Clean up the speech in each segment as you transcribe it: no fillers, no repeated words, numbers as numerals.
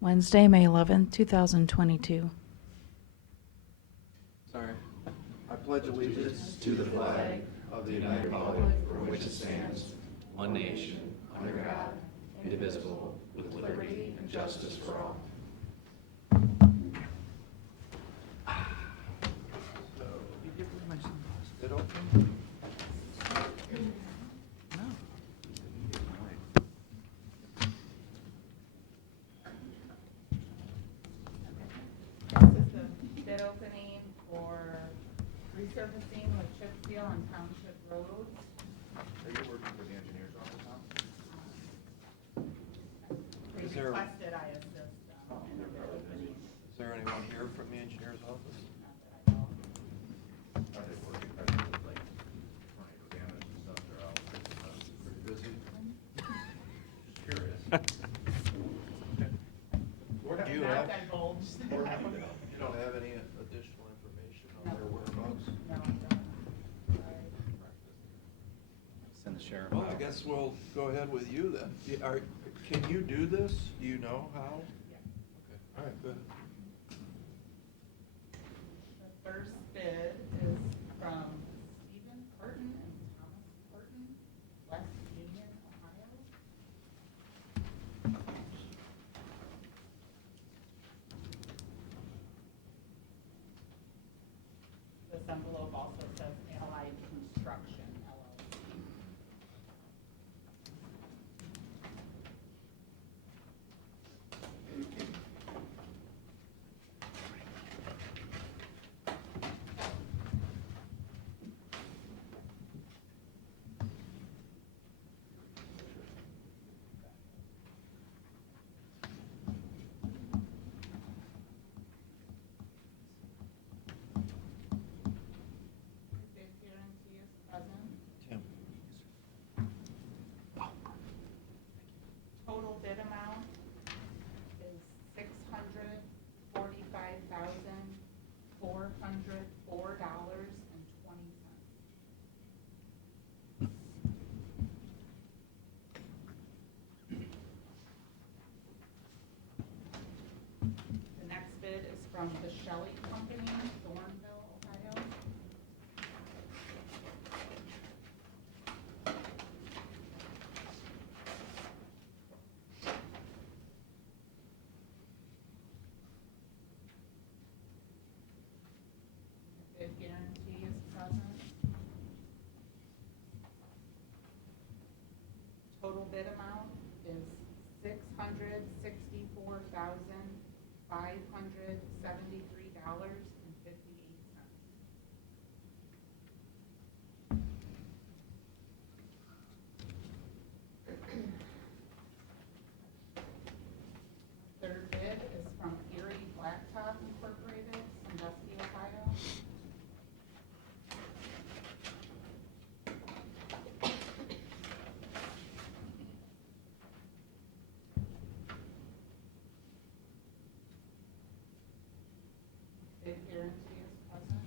Wednesday, May 11th, 2022. Sorry. I pledge allegiance to the flag of the United Republic for which it stands, one nation, under God, indivisible, with liberty and justice for all. It open? This is the bid opening for resurfacing with chip seal on Township roads. Are you working for the engineer's office now? They Is there- requested I assist in the bid opening. Is there anyone here from the engineer's office? Not that I know. Are they working, are they like tornado damage and stuff, they're out? Pretty busy. Just curious. Do you Not have, divulge that. you don't have any additional information on their whereabouts? No, I don't. Sorry. Send the sheriff Well, I out. guess we'll go ahead with you then. Can you do this? Do you know how? Yeah. Okay, all right, good. The first bid is from Stephen Curtin and Thomas Curtin, West Union, Ohio. This envelope also says Allied Construction LLC. Bid guarantee is present. Tim? Total bid amount is $645,404.20. The next bid is from the Shelley Company, Thornville, Ohio. Bid guarantee is present. Total bid amount is $664,573.58. Third bid is from Erie Blacktop Incorporated, Sandusky, Ohio. Bid guarantee is present.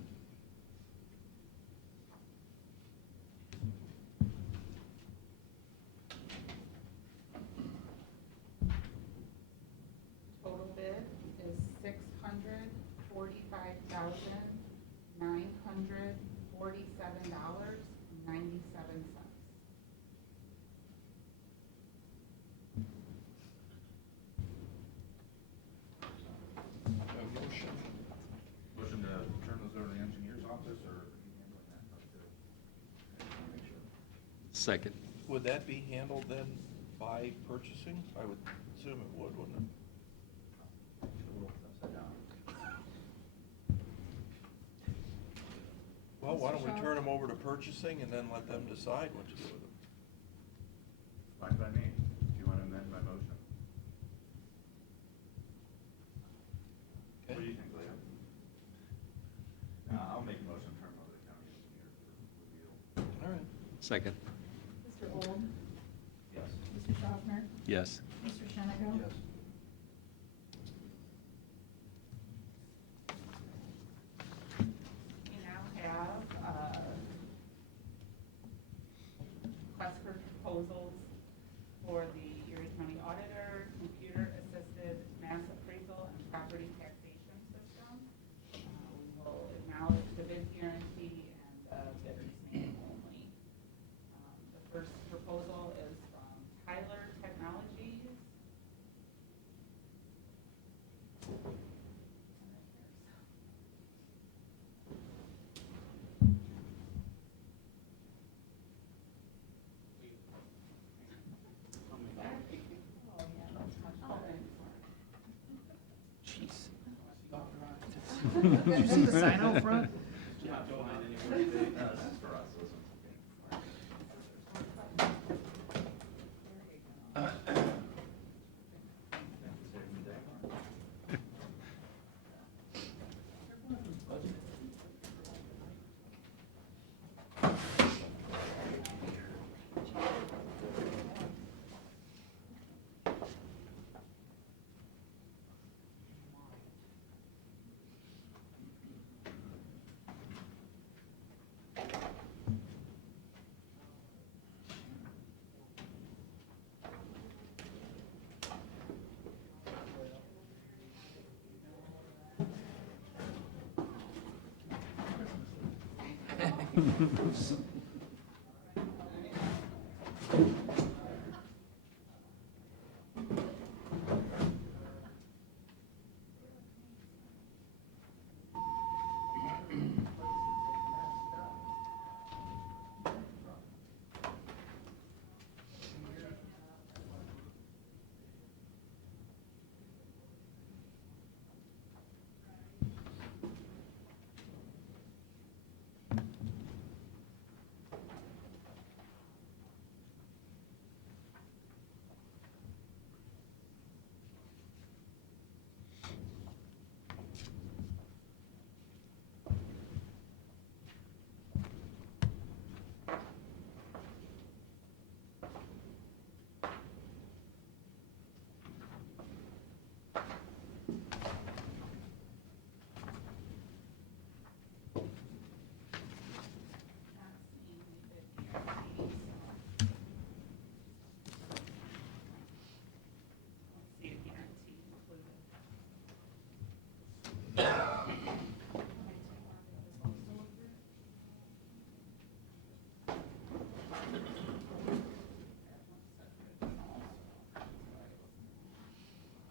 Total bid is $645,947.97. A motion? Motion to turn those over to the engineer's office, or are you handling that part too? I just wanna make sure. Second. Would that be handled then by purchasing? I would assume it would, wouldn't it? The world's upside down. Well, why don't we turn them over to purchasing and then let them decide what to do with them? Fine by me. Do you want to amend my motion? What do you think, Leo? I'll make a motion to turn them over to the county engineer for review. All right. Second. Mr. Old? Yes. Mr. Schaffner? Yes. Mr. Shenigo? Yes. We now have, request for proposals for the Erie County Auditor, Computer Assisted Mass Did you see the sign out front? Yeah, don't mind anywhere today. This is for us, this one's.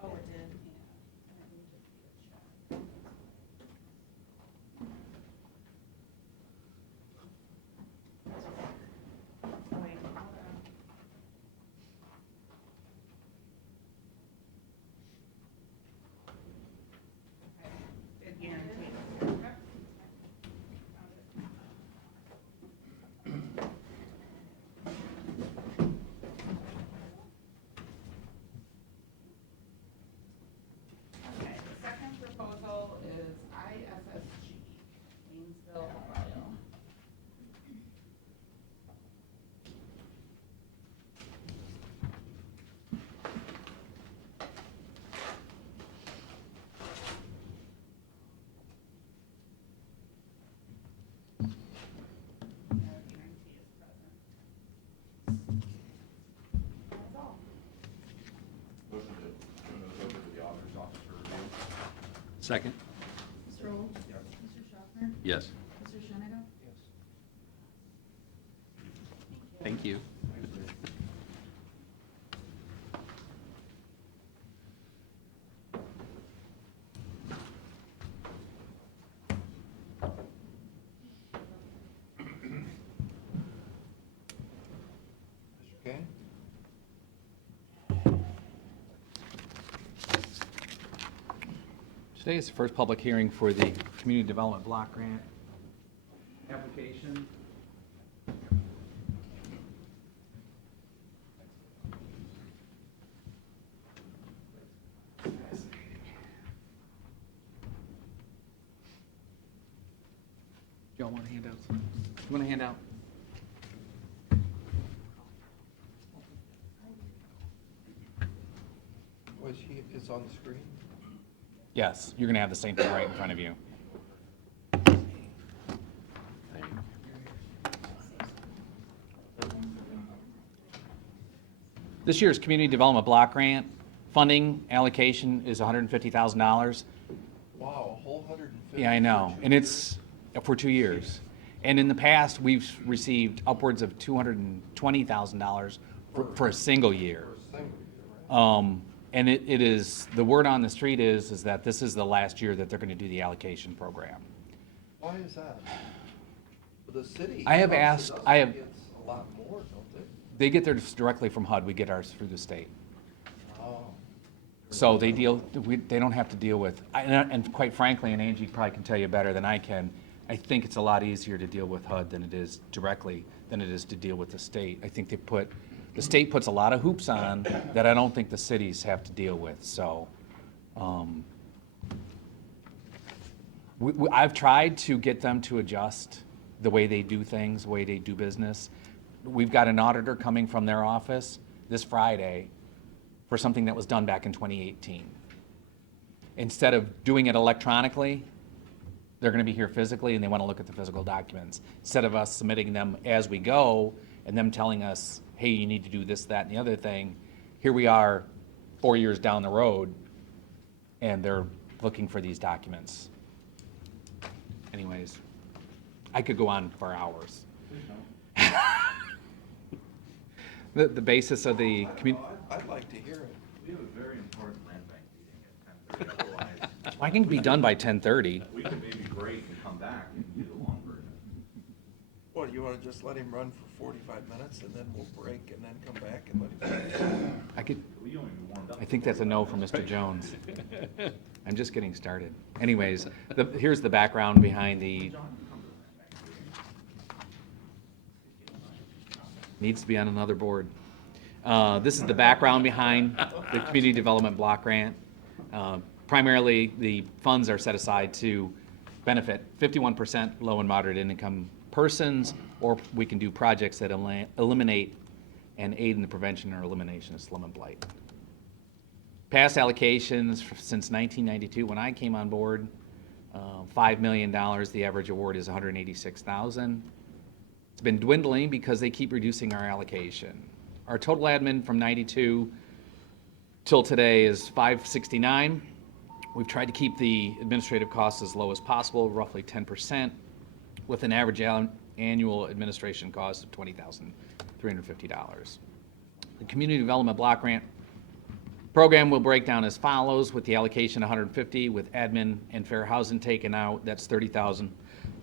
Oh, it did, yeah. Let me just get a check. Oh, wait, hold on. Okay, bid guarantee. Yep. Found it. Okay, the second proposal is ISSG, Waynesville, Ohio. Guarantee is present. That's all. Motion to turn those over to the auditor's office for review. Second? Mr. Olds? Yes. Mr. Schaffner? Yes. Mr. Shennick? Thank you. Mr. Kane? Today is the first public hearing for the Community Development Block Grant application. Y'all want handouts? You want a handout? Was he, it's on the screen? Yes, you're gonna have the same thing right in front of you. This year's Community Development Block Grant funding allocation is $150,000. Wow, a whole 150. Yeah, I know, and it's for 2 years. And in the past, we've received upwards of $220,000 for a single year. For a single year, right? And it is, the word on the street is that this is the last year that they're gonna do the allocation program. Why is that? The city. I have comes to asked- us I and have- gets a lot more, don't they? They get theirs directly from HUD, we get ours through the state. Oh, So they they don't have to deal with, and quite frankly, and Angie probably can tell you better than I can, I think it's a lot easier to deal with HUD than it is directly, than it is to deal with the state. I think the state puts a lot of hoops on that I don't think the cities have to deal with, so. I've tried to get them to adjust the way they do things, the way they do business. We've got an auditor coming from their office this Friday for something that was done back in 2018. Instead of doing it electronically, they're going to be here physically and they want to look at the physical documents. Instead of us submitting them as we go and them telling us, hey, you need to do this, that, and the other thing, here we are 4 years down the road and they're looking for these documents. Anyways, I could go on for hours. The basis of the community. I'd like to hear it. We have a very important land bank meeting at 10:30, otherwise, I can be done by 10:30. we could maybe break and come back and do the long version. What, you want to just let him run for 45 minutes and then we'll break and then come back and let him? I could. We don't even warmed up. I think that's a no from Mr. Jones. I'm just getting started. Anyways, here's the background behind the. John, you come to the land bank meeting. Needs to be on another board. This is the background behind the Community Development Block Grant. Primarily, the funds are set aside to benefit 51% low and moderate income persons, or we can do projects that eliminate and aid in the prevention or elimination of slum and blight. Past allocations since 1992, when I came on board, $5 million. The average award is $186,000. It's been dwindling because they keep reducing our allocation. Our total admin from 92 till today is $569. We've tried to keep the administrative costs as low as possible, roughly 10%, with an average annual administration cost of $20,350. The Community Development Block Grant program will break down as follows, with the allocation $150, with admin and fair housing taken out, that's $30,000.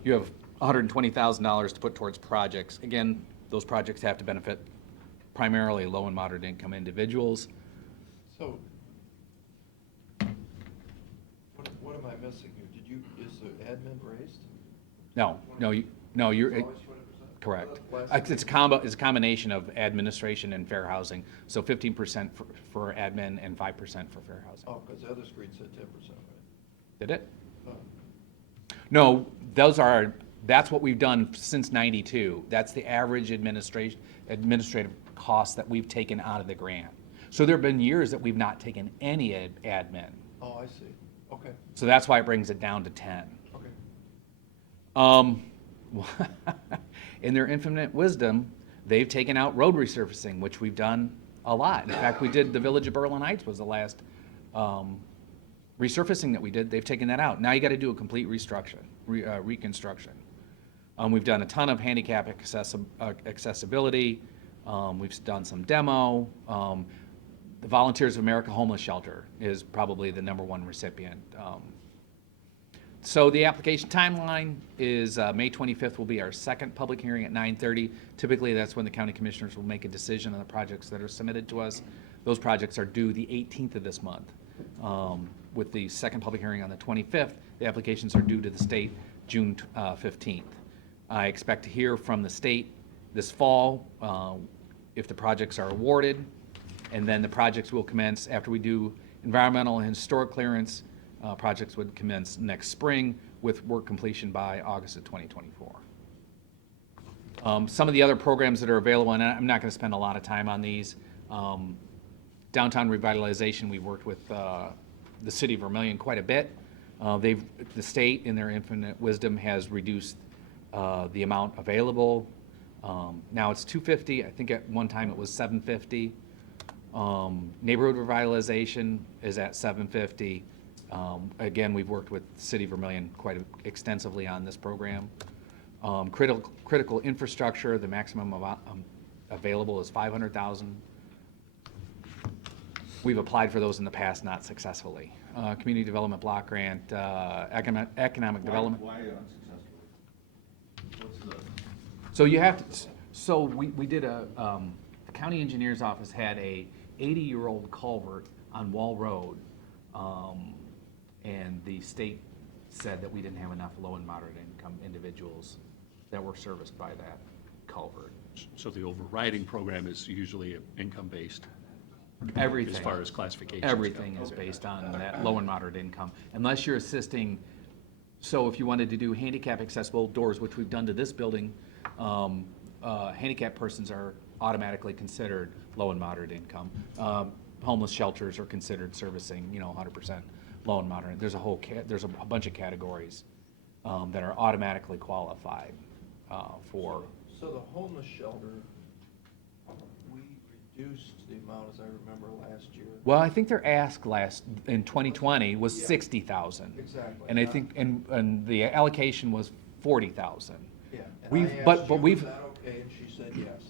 You have $120,000 to put towards projects. Again, those projects have to benefit primarily low and moderate income individuals. So, what am I missing here? Is the admin raised? No, you're, Always 20%? correct. Last It's a combination of administration and fair housing, so 15% for admin and 5% for fair housing. Oh, because the other screen said 10%, right? Did it? Oh. No, that's what we've done since 92. That's the average administrative costs that we've taken out of the grant. So there have been years that we've not taken any admin. Oh, I see. Okay, So that's why it brings it down to 10. okay. In their infinite wisdom, they've taken out road resurfacing, which we've done a lot. In fact, we did the Village of Berlin Heights was the last resurfacing that we did. They've taken that out. Now you got to do a complete reconstruction. We've done a ton of handicap accessibility. We've done some demo. The Volunteers of America Homeless Shelter is probably the #1 recipient. So the application timeline is May 25th will be our second public hearing at 9:30. Typically, that's when the county commissioners will make a decision on the projects that are submitted to us. Those projects are due the 18th of this month. With the second public hearing on the 25th, the applications are due to the state June 15th. I expect to hear from the state this fall if the projects are awarded, and then the projects will commence after we do environmental and historic clearance. Projects would commence next spring with work completion by August of 2024. Some of the other programs that are available, and I'm not going to spend a lot of time on these. Downtown revitalization, we worked with the city of Vermillion quite a bit. The state, in their infinite wisdom, has reduced the amount available. Now it's $250. I think at one time it was $750. Neighborhood revitalization is at $750. Again, we've worked with the City of Vermillion quite extensively on this program. Critical infrastructure, the maximum available is $500,000. We've applied for those in the past, not successfully. Community Development Block Grant, economic development. Why unsuccessfully? What's the? So you have to, so we did the county engineer's office had a 80-year-old culvert on Wall Road, and the state said that we didn't have enough low and moderate income individuals that were serviced by that culvert. So the overriding program is usually income-based Everything. as far as classifications go. Everything is based on that low and moderate income, unless you're assisting. So if you wanted to do handicap accessible doors, which we've done to this building, handicapped persons are automatically considered low and moderate income. Homeless shelters are considered servicing, 100% low and moderate. There's a bunch of categories that are automatically qualified for. So the homeless shelter, we reduced the amount, as I remember, last year. Well, I think their ask in 2020 was Yeah. 60,000. Exactly. And I think, and the allocation was 40,000. Yeah. And We've- I but asked you, we've- is that okay? And she said yes.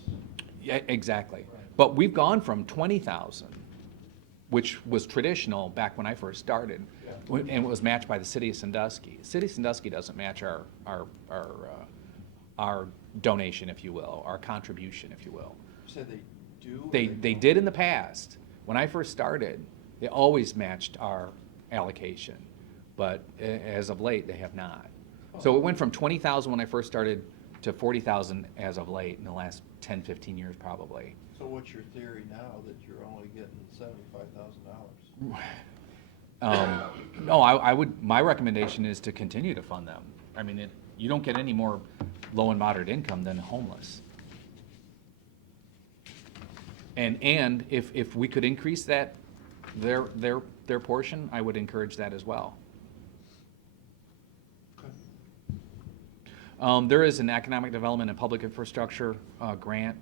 Yeah, exactly. Right. But we've gone from 20,000, which was traditional back when I first started, Yeah. and it was matched by the city of Sandusky. City of Sandusky doesn't match our donation, if you will, our contribution, if you will. You said they do? or They don't? did in the past. When I first started, they always matched our allocation, but as of late, they have not. So it went from 20,000 when I first started to 40,000 as of late in the last 10, 15 years probably. So what's your theory now, that you're only getting $75,000? No, I would, my recommendation is to continue to fund them. I mean, you don't get any more low and moderate income than homeless. And if we could increase that, their portion, I would encourage that as well. There is an economic development and public infrastructure grant,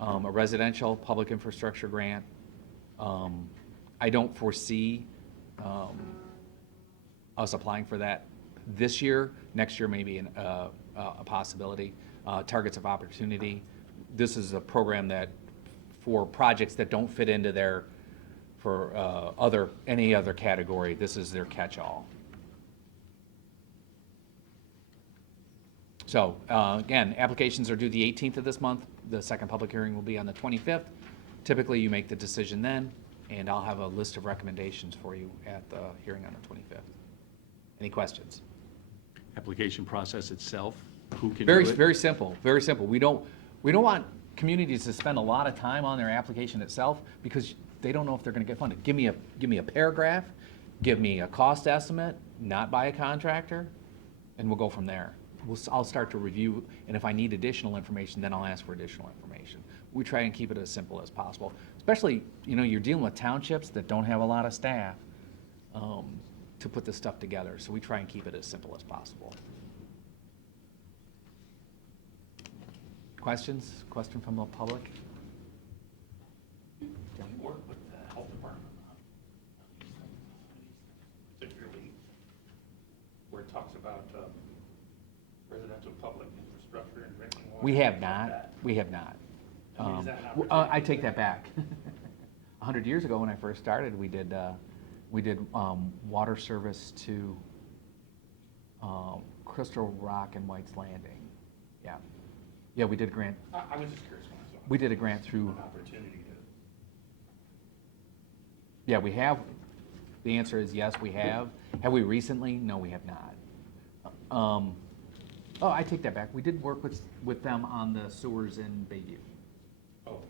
a residential public infrastructure grant. I don't foresee us applying for that this year. Next year may be a possibility. Targets of opportunity. This is a program that for projects that don't fit into their, for any other category, this is their catch-all. So, again, applications are due the 18th of this month. The second public hearing will be on the 25th. Typically, you make the decision then, and I'll have a list of recommendations for you at the hearing on the 25th. Any questions? Application process itself, who can do Very, it? very simple, very simple. We don't want communities to spend a lot of time on their application itself because they don't know if they're gonna get funded. Give me a paragraph, give me a cost estimate, not by a contractor, and we'll go from there. I'll start to review, and if I need additional information, then I'll ask for additional information. We try and keep it as simple as possible, especially, you're dealing with townships that don't have a lot of staff to put this stuff together, so we try and keep it as simple as possible. Questions? Question from the public? Do you work with the health department on these things, particularly where it talks about residential public infrastructure and drinking water? We have things like not, that? we have not. I mean, is that an I opportunity? take that back. 100 years ago when I first started, we did water service to Crystal Rock and White's Landing. Yeah. Yeah, we did a grant. I was just curious when I saw it. We did a grant through, An opportunity to. yeah, we have. The answer is yes, we have. Have we recently? No, we have not. Oh, I take that back. We did work with them on the sewers in Bayview. Oh, okay.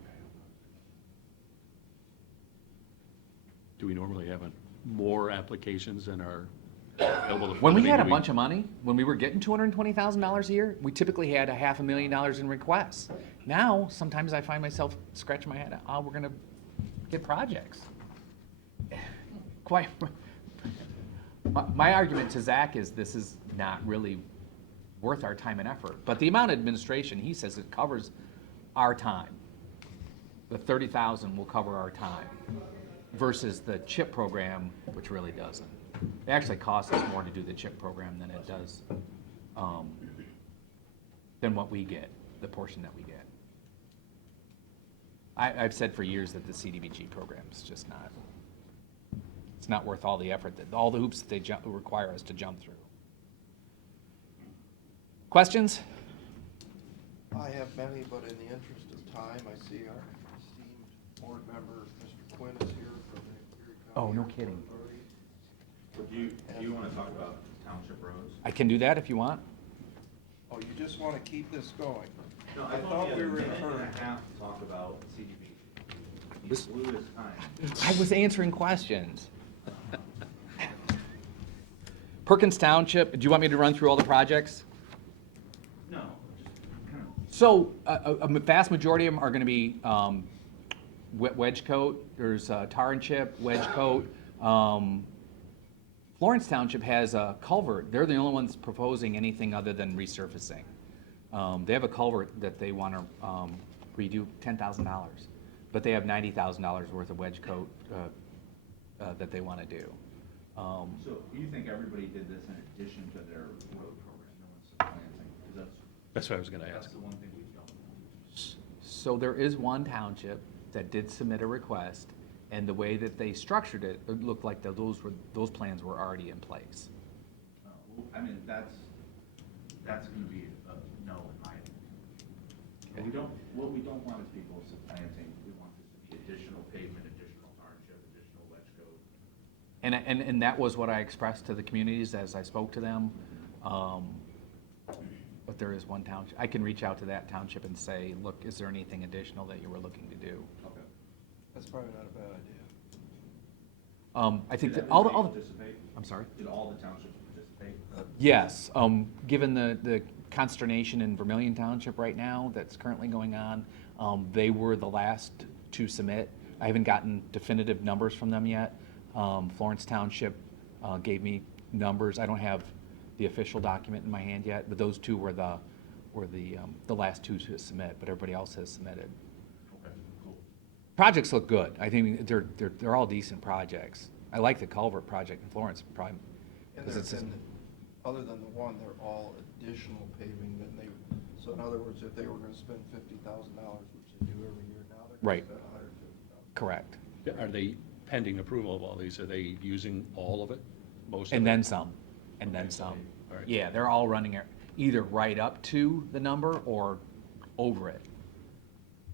Do we normally have more applications than are available to fund? When we I mean, had a do bunch of money, when we were getting $220,000 a year, we typically had $500,000 in requests. Now, sometimes I find myself scratching my head, we're gonna get projects. Quite, my argument to Zach is this is not really worth our time and effort. But the amount of administration, he says it covers our time. The 30,000 will cover our time versus the CHIP program, which really doesn't. It actually costs us more to do the CHIP program than it does, than what we get, the portion that we get. I've said for years that the CDBG program is just not, it's not worth all the effort, all the hoops that they require us to jump through. Questions? I have many, but in the interest of time, I see our esteemed board member, Mr. Quinn is here from the Erie County. Oh, no Airport kidding. Authority. Do you want to talk about township roads? I can do that if you want. Oh, you just want to keep this going? No, I thought we were in a hurry. half to talk about CDBG. He This- blew his time. I was answering questions. Perkins Township, do you want me to run through all the projects? No, just kind of. So a vast majority of them are going to be wedge coat. There's tar and chip, wedge coat. Florence Township has a culvert. They're the only ones proposing anything other than resurfacing. They have a culvert that they want to redo, $10,000, but they have $90,000 worth of wedge coat that they want to do. So you think everybody did this in addition to their road program, no one's supplanting? Because That's what I was gonna that's ask. the one thing we don't know. So there is one township that did submit a request, and the way that they structured it, it looked like those plans were already in place. Well, I mean, that's gonna be a no in my opinion. What we don't want is people supplanting. We want this to be additional pavement, additional hardship, additional wedge coat. And that was what I expressed to the communities as I spoke to them. But there is one township, I can reach out to that township and say, look, is there anything additional that you were looking to do? Okay. That's probably not a bad idea. I think Did that all everybody the, participate? I'm sorry? Did all the townships participate? Yes, given the consternation in Vermillion Township right now that's currently going on, they were the last to submit. I haven't gotten definitive numbers from them yet. Florence Township gave me numbers. I don't have the official document in my hand yet, but those two were the last two to submit, but everybody else has submitted. Okay, cool. Projects look good. I think they're all decent projects. I like the culvert project in Florence, probably. And 'cause it's- other than the one, they're all additional paving than they, so in other words, if they were gonna spend $50,000, which they do every year now, they're Right. gonna spend $150,000. Correct. Are they pending approval of all these? Are they using all of it? Most of it? And then some, and then some. All right. Yeah, they're all running it either right up to the number or over it.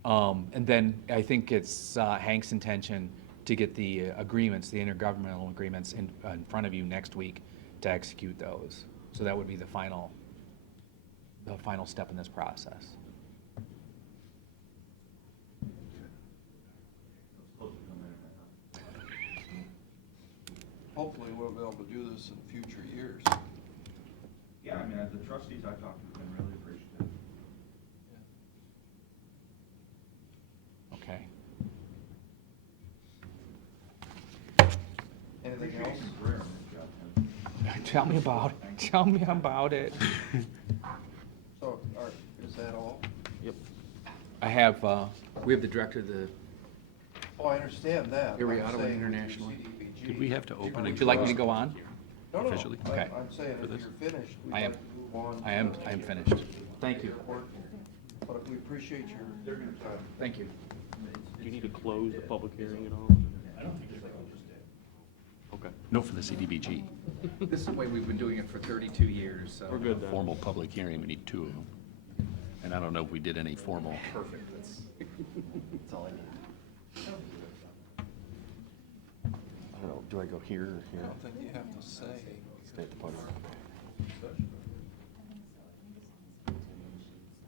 And then I think it's Hank's intention to get the agreements, the intergovernmental agreements in front of you next week to execute those. So that would be the final step in this process. Close to coming in. Hopefully, we'll be able to do this in future years. Yeah, I mean, the trustees I talked to have been really appreciative. Okay. Anything else? Appreciate your career on this job, Tim. Tell me about it. Tell me about it. So, is that all? Yep. I have, we have the director of the, Oh, I understand that. Erie I'm Ottawa saying with your International. CDBG. Did we have to open would you like me to go on? No, no, officially? Okay. I'm saying For if this? you're finished, we'd I am. like to move on. I am to finished. Thank you. airport. But we appreciate your time. Thank you. Do you need to close the public hearing at all? Okay, No, for the CDBG. This is the way we've been doing it for 32 years, so. we're good then. Formal public hearing, we need two of them. And I don't know if we did any formal. Perfect, that's all I need. I don't know, do I go here or I here? don't think you have to say. Stay at the podium.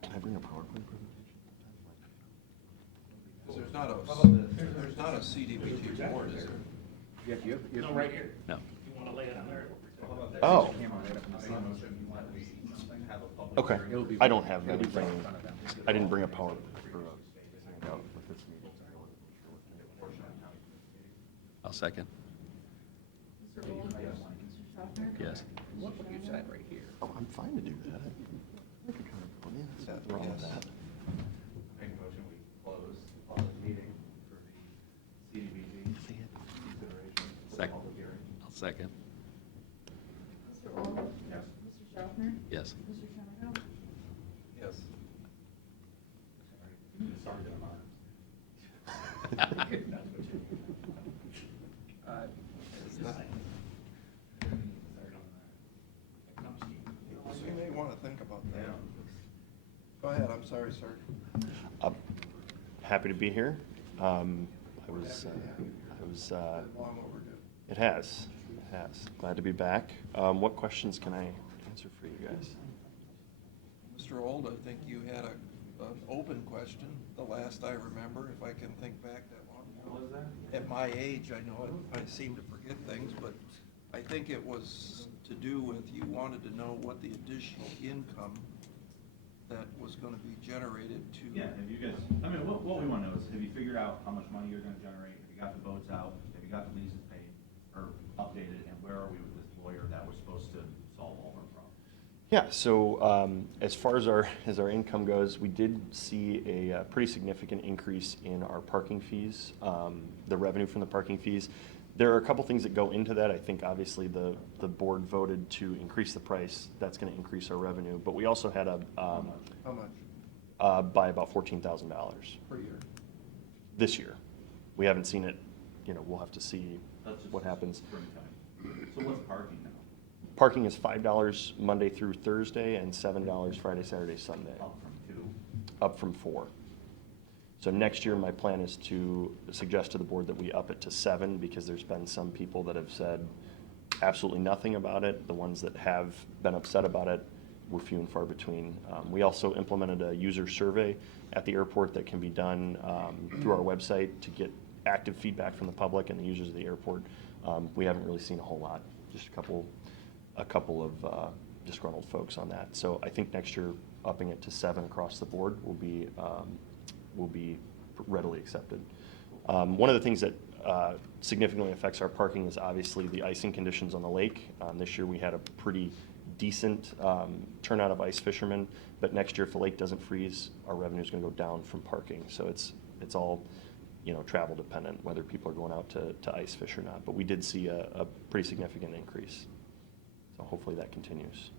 Can I bring a PowerPoint presentation? Because there's not a CDBG board, is there? No, right here. No. You want to lay it on there? Oh, Came on right up in the same motion, you want to have a public okay. hearing. I don't have anything, I didn't bring a power, or a handout with this meeting. I'll second. Mr. Gold? Mr. Schaffner? Yes. You sat right here. Oh, I'm fine to do that. I could kind of, yeah, there's nothing wrong with Yes. that. Make a motion, we close the public meeting for the CDBG consideration. for the Second. public hearing. I'll second. Mr. Gold? Yes. Mr. Schaffner? Yes. Mr. Shenango? Yes. Sorry that I'm on. So you may want to think about that. Go ahead, I'm sorry, sir. I'm happy to be here. I Long overdue. It has. Glad to be back. What questions can I answer for you guys? Mr. Old, I think you had an open question, the last I remember, if I can think back that long ago. What was that? At my age, I know I seem to forget things, but I think it was to do with you wanted to know what the additional income that was gonna be generated to. Yeah, have you guys, I mean, what we want to know is, have you figured out how much money you're going to generate? Have you got the boats out? Have you got the leases paid or updated? And where are we with this lawyer that was supposed to solve all of our problems? Yeah, so as far as our income goes, we did see a pretty significant increase in our parking fees, the revenue from the parking fees. There are a couple things that go into that. I think obviously the board voted to increase the price. That's going to increase our revenue. But we also had How much by about $14,000 per year? this year. We haven't seen it. We'll have to see That's just what happens. springtime. So what's parking now? Parking is $5 Monday through Thursday and $7 Friday, Saturday, Sunday. Up from 2. Up from 4. So next year, my plan is to suggest to the board that we up it to 7, because there's been some people that have said absolutely nothing about it. The ones that have been upset about it were few and far between. We also implemented a user survey at the airport that can be done through our website to get active feedback from the public and the users of the airport. We haven't really seen a whole lot, just a couple of disgruntled folks on that. So I think next year, upping it to 7 across the board will be readily accepted. One of the things that significantly affects our parking is obviously the icing conditions on the lake. This year we had a pretty decent turnout of ice fishermen, but next year if the lake doesn't freeze, our revenue is going to go down from parking. So it's all travel dependent, whether people are going out to ice fish or not. But we did see a pretty significant increase. So hopefully that continues.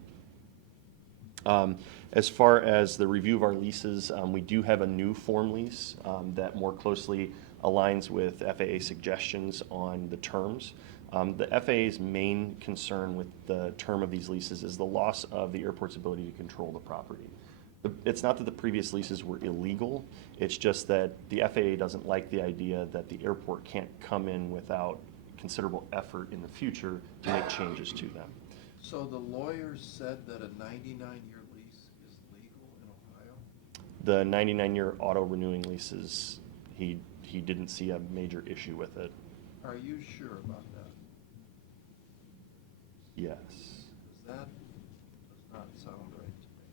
As far as the review of our leases, we do have a new form lease that more closely aligns with FAA suggestions on the terms. The FAA's main concern with the term of these leases is the loss of the airport's ability to control the property. It's not that the previous leases were illegal, it's just that the FAA doesn't like the idea that the airport can't come in without considerable effort in the future to make changes to them. So the lawyer said that a 99-year lease is legal in Ohio? The 99-year auto renewing leases, he didn't see a major issue with it. Are you sure about that? Yes. Because that does not sound right to me.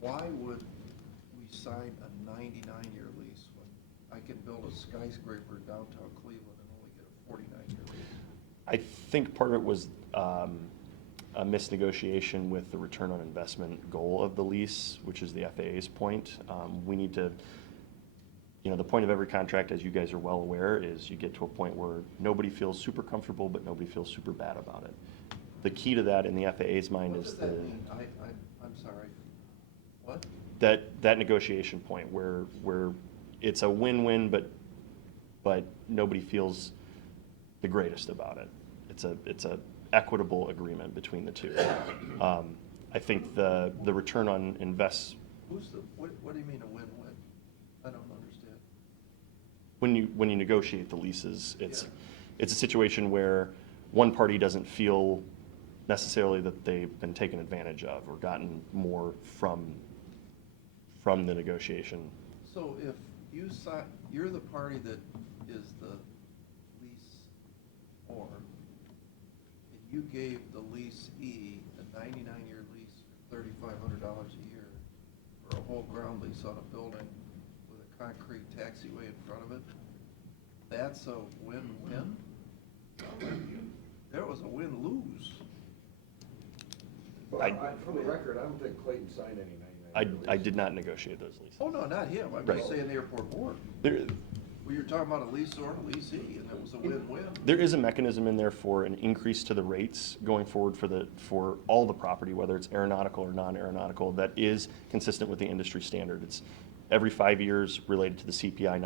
Why would we sign a 99-year lease when I can build a skyscraper in downtown Cleveland and only get a 49-year lease? I think part of it was a misnegotiation with the return on investment goal of the lease, which is the FAA's point. We need to, the point of every contract, as you guys are well aware, is you get to a point where nobody feels super comfortable, but nobody feels super bad about it. The key to that in the FAA's mind What is does that mean? I'm sorry. What? that negotiation point where it's a win-win, but nobody feels the greatest about it. It's a equitable agreement between the two. I think the return on What do you mean a win-win? I don't understand. when you negotiate the leases, it's a situation where one party doesn't feel necessarily that they've been taken advantage of or gotten more from the negotiation. So if you're the party that is the lease or, and you gave the leasee a 99-year lease for $3,500 a year for a whole ground lease on a building with a concrete taxiway in front of it, that's a win-win? There was a win-lose. For the record, I don't think Clayton signed any 99. I did not negotiate those leases. Oh, no, not him. I'm Right. just saying the airport board. There, Well, you're talking about a leaseor and a leasee, and it was a win-win. There is a mechanism in there for an increase to the rates going forward for all the property, whether it's aeronautical or non-aeronautical, that is consistent with the industry standard. It's every 5 years related to the CPI,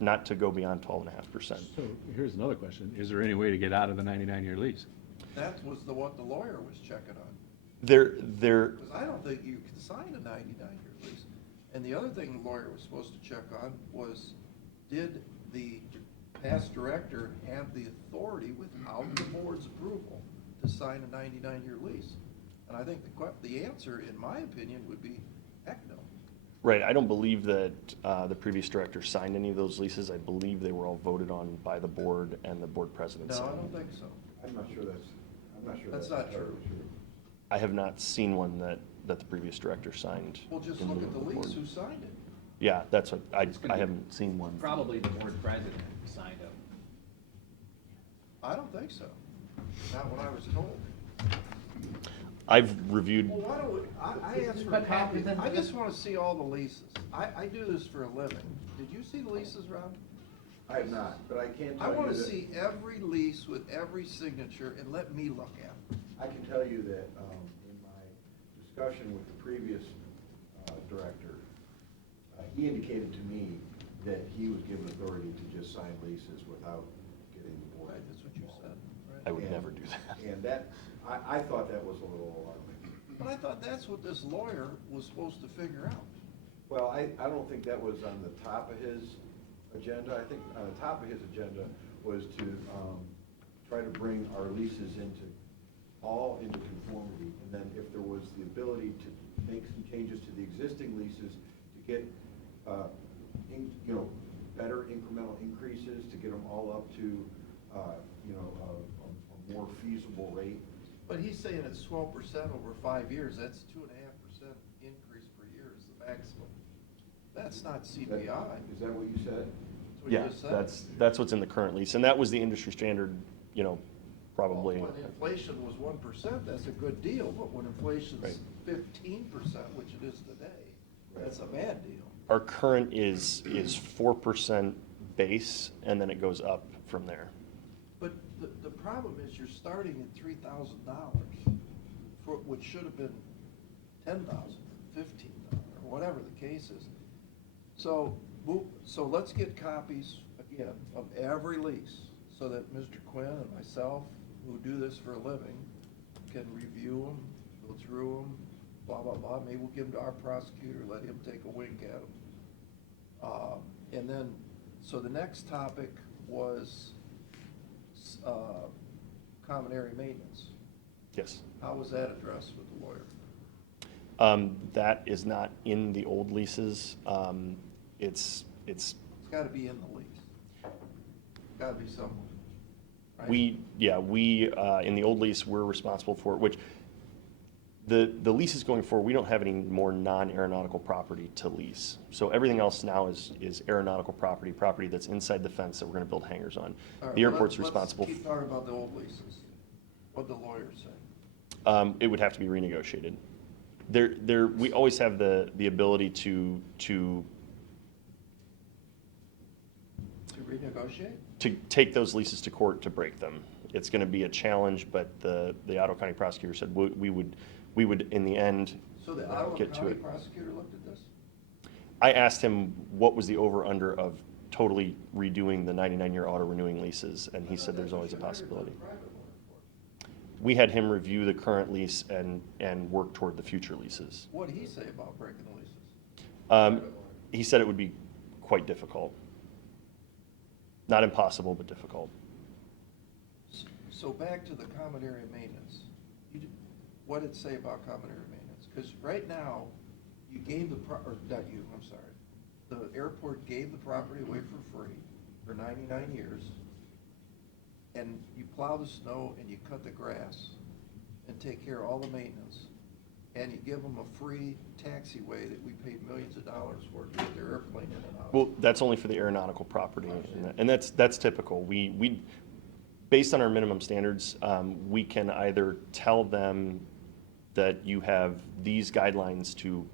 not to go beyond 12.5%. So here's another question. Is there any way to get out of the 99-year lease? That was what the lawyer was checking on. There, Because I don't think you can sign a 99-year lease. And the other thing the lawyer was supposed to check on was, did the past director have the authority without the board's approval to sign a 99-year lease? And I think the answer, in my opinion, would be heck no. Right, I don't believe that the previous director signed any of those leases. I believe they were all voted on by the board and the board president No, I signed. don't think so. I'm not sure that's That's not entirely true. I have not seen one that the previous director signed. Well, just in look lieu at of the lease, board. who signed it? Yeah, that's what, It's gonna I be haven't seen one. Probably the board president signed up. I don't think so. Not what I was told. I've reviewed, Well, why don't we, I asked for a But half copy, of them- I just wanna see all the leases. I do this for a living. Did you see the leases, Rob? I have not, but I can I tell you wanna that, see every lease with every signature and let me look at it. I can tell you that, in my discussion with the previous, director, he indicated to me that he was given authority to just sign leases without getting the board. Right, that's what you said, I right? would And- never do that. And that, I thought that was a little alarming. But I thought that's what this lawyer was supposed to figure out. Well, I don't think that was on the top of his agenda. I think on the top of his agenda was to try to bring our leases all into conformity. And then if there was the ability to make some changes to the existing leases to get, better incremental increases, to get them all up to, a more feasible rate. But he's saying it's 12% over 5 years, that's 2.5% increase per year is the maximum. That's not CPI. Is that what you said? That's what you Yeah, just said. that's what's in the current lease, and that was the industry standard, probably. Well, when inflation was 1%, that's a good deal, but when inflation's Right. 15%, which it is today, that's a bad deal. Our current is 4% base, and then it goes up from there. But the problem is you're starting at $3,000, for, which should have been $10,000, $15,000, or whatever the case is. So let's get copies, again, of every lease, so that Mr. Quinn and myself, who do this for a living, can review them, go through them, blah, blah, blah. Maybe we'll give them to our prosecutor, let him take a wink at them. And then, so the next topic was common area maintenance. Yes. How was that addressed with the lawyer? That is not in the old leases. It's, It's gotta be in the lease. Gotta be somewhere, right? we, in the old lease, we're responsible for, which, the leases going forward, we don't have any more non-aeronautical property to lease. So everything else now is aeronautical property that's inside the fence that we're gonna build hangars on. All right, The well, airport's let's responsible. keep talking about the old leases. What'd the lawyer say? It would have to be renegotiated. We always have the ability to To renegotiate? take those leases to court to break them. It's gonna be a challenge, but the Ottawa County prosecutor said we would, in the end, So the Ottawa get to County it. prosecutor looked at this? I asked him what was the over-under of totally redoing the 99-year auto-renewing leases, and he said there's always a possibility. We had him review the current lease and work toward the future leases. What'd he say about breaking the leases? He said it would be quite difficult. Not impossible, but difficult. So back to the common area maintenance. What did it say about common area maintenance? Because right now, you gave or not you, I'm sorry. The airport gave the property away for free for 99 years. And you plow the snow and you cut the grass and take care of all the maintenance. And you give them a free taxiway that we paid millions of dollars for to get their airplane in and out. Well, that's only for the aeronautical property, and that's typical. We, based on our minimum standards, we can either tell them that you have these guidelines to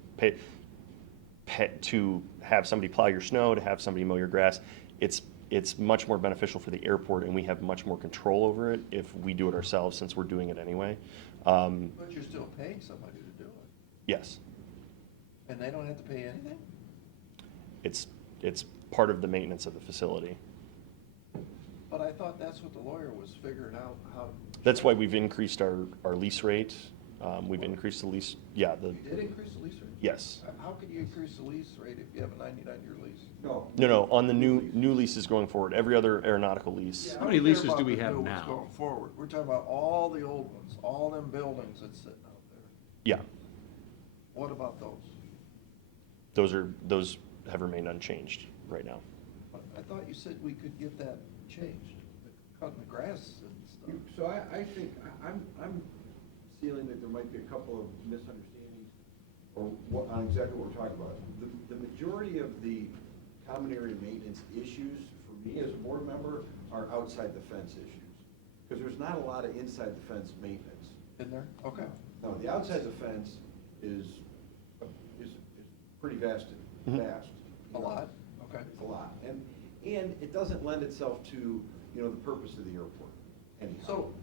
to have somebody plow your snow, to have somebody mow your grass. It's much more beneficial for the airport, and we have much more control over it if we do it ourselves, since we're doing it anyway. But you're still paying somebody to do it. Yes, And they don't have to pay anything? it's part of the maintenance of the facility. But I thought that's what the lawyer was figuring out how. That's why we've increased our lease rate We've increased the lease, yeah, You did increase the lease rate? yes. How could you increase the lease rate if you have a 99-year lease? No. No, on the new leases going forward, every other aeronautical lease. How many I don't care leases do about we the have new ones now? Going forward, we're talking about all the old ones, all them buildings that's sitting out there. Yeah, What about those? those have remained unchanged right now. I thought you said we could get that changed, cutting the grass and stuff. So I think, I'm feeling that there might be a couple of misunderstandings or what, on exactly what we're talking about. The majority of the common area maintenance issues, for me as a board member, are outside the fence issues. Because there's not a lot of inside the fence maintenance. In there? Okay. No, the outside the fence is pretty vast. Mhm. A lot? Okay. It's a lot. And it doesn't lend itself to, the purpose of the airport anyhow. So,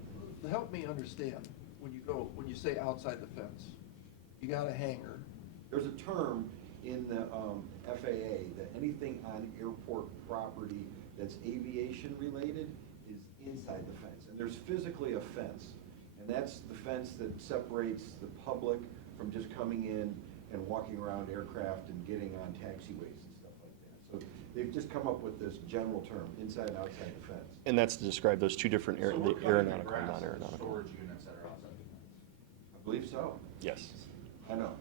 help me understand, when you say outside the fence, you got a hangar, There's a term in the FAA that anything on airport property that's aviation related is inside the fence. And there's physically a fence. And that's the fence that separates the public from just coming in and walking around aircraft and getting on taxiways and stuff like that. So they've just come up with this general term, inside and outside the fence. And that's to describe those two different So we're the cutting the aeronautical and grass and non-aeronautical. storage units that are outside the fence. I believe so. Yes. I know.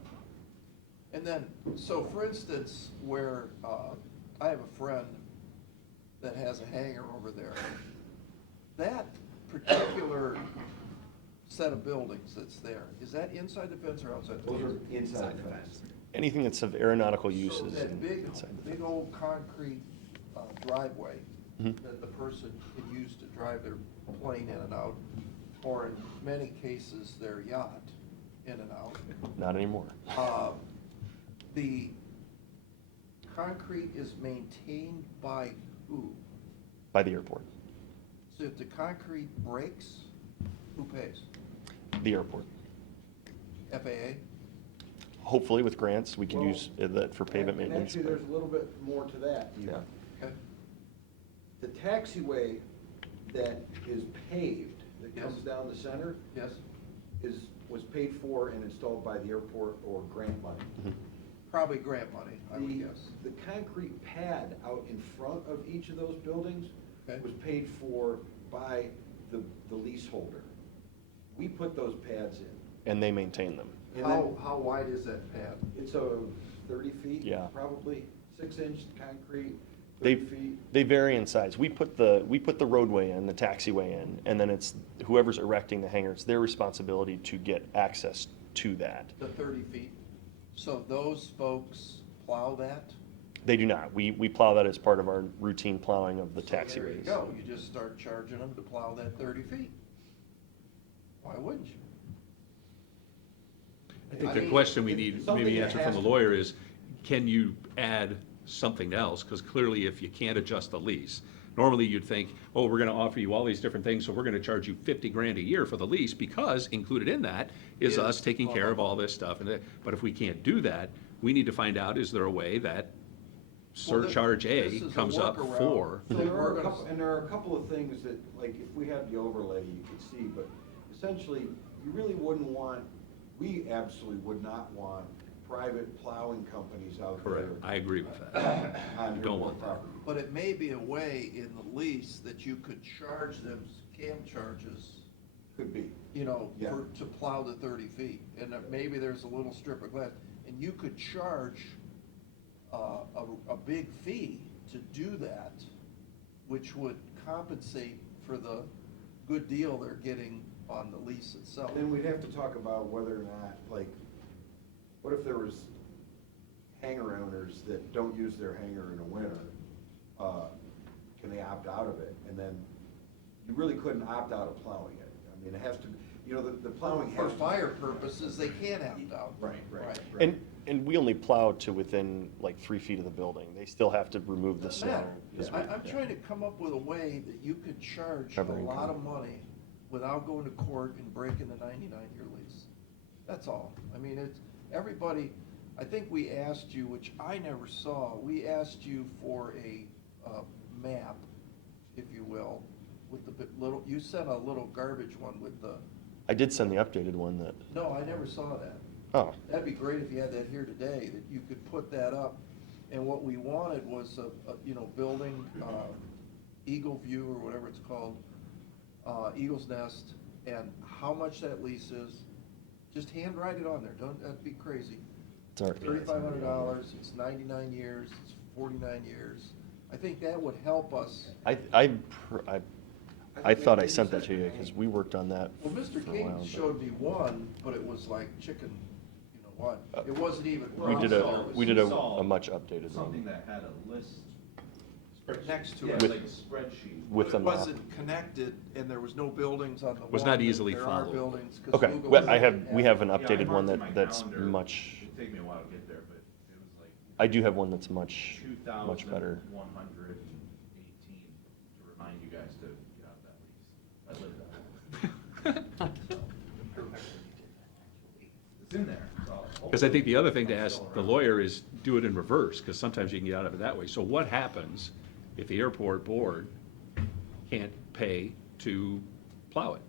and then, so for instance, where, I have a friend that has a hangar over there. That particular set of buildings that's there, is that inside the fence or outside the Those fence? are inside the fence. Anything that's of aeronautical So uses. that and big, inside the big old concrete driveway Mhm. that the person can use to drive their plane in and out, or in many cases, their yacht in and out. Not anymore. The concrete is maintained by who? By the airport. So if the concrete breaks, who pays? The airport. FAA? Hopefully with grants, we can Well, use that for pavement And maintenance. actually, there's a little bit more to that even. Yeah. Okay. The taxiway that is paved, that Yes. comes down the center, Yes? was paid for and installed by the airport or grant money. Mhm. Probably grant money, I would guess. The concrete pad out in front of each of those buildings Okay. was paid for by the leaseholder. We put those pads in. And they maintain them. And then How wide is that pad? it's a 30 feet? Yeah. Probably, 6-inch concrete, They, 30 feet. they vary in size. We put the roadway in, the taxiway in, and then it's whoever's erecting the hangar, it's their responsibility to get access to that. The 30 feet? So those folks plow that? They do not. We plow that as part of our routine plowing of the So there you taxiways. go, you just start charging them to plow that 30 feet. Why wouldn't you? I think I the mean, question we it's need, something maybe that answer from has the to- lawyer is, can you add something else? Because clearly, if you can't adjust the lease, normally you'd think, oh, we're gonna offer you all these different things, so we're gonna charge you 50 grand a year for the lease, because included in that is Is us taking care of all all this stuff. But if we can't do that, we need to find out, is there a way that Well, this- surcharge this A is a comes up workaround. for? So There we're are a gonna couple, and there are a couple of things that, like, if we had the overlay, you could see, but essentially, you really wouldn't want, we absolutely would not want private plowing companies out there. Correct, I agree with that. On You don't airport want that. property. But it may be a way in the lease that you could charge them cam charges, Could be. Yeah. to plow the 30 feet. And that maybe there's a little strip of glass, and you could charge a big fee to do that, which would compensate for the good deal they're getting on the lease itself. Then we'd have to talk about whether or not, like, what if there was hangar owners that don't use their hangar in the winter? Can they opt out of it? And then you really couldn't opt out of plowing it. I mean, it has to, the plowing has For to. fire purposes, they can opt out. Right. And we only plow to within like 3 feet of the building. They still have to remove the Doesn't snow. matter. as I'm we- trying to come up with a way that you could charge a Covering lot costs. of money without going to court and breaking the 99-year lease. That's all. I mean, it's, everybody, I think we asked you, which I never saw, we asked you for a map, if you will, with the little, you sent a little garbage one with the I did send the updated one that, No, I never saw that. oh, That'd be great if you had that here today, that you could put that up. And what we wanted was building, Eagle View or whatever it's called, Eagle's Nest, and how much that lease is. Just handwrite it on there, that'd be crazy. it's already. $3,500, it's 99 years, it's 49 years. I think that would help us. I thought I sent that to you, because we worked on that Well, Mr. for a King while. but- showed me one, but it was like chicken, you know what? It wasn't even. We did a much updated Something one that had a list. Next to Yeah, it. With- like a spreadsheet. with the It map. wasn't connected, and there was no buildings on the wall. Was not easily There followed. are buildings. 'cause Okay, Google well, doesn't we have an Yeah, I updated one marked in my that's calendar. much, It'd take me a while to get there, but it was like I do have one that's much better. 2,118 to remind you guys to get out of that lease. I lived that. It's in there. so Because I think the other thing to ask the lawyer is do it in reverse, because sometimes you can get out of it that way. So what happens if the airport board can't pay to plow it?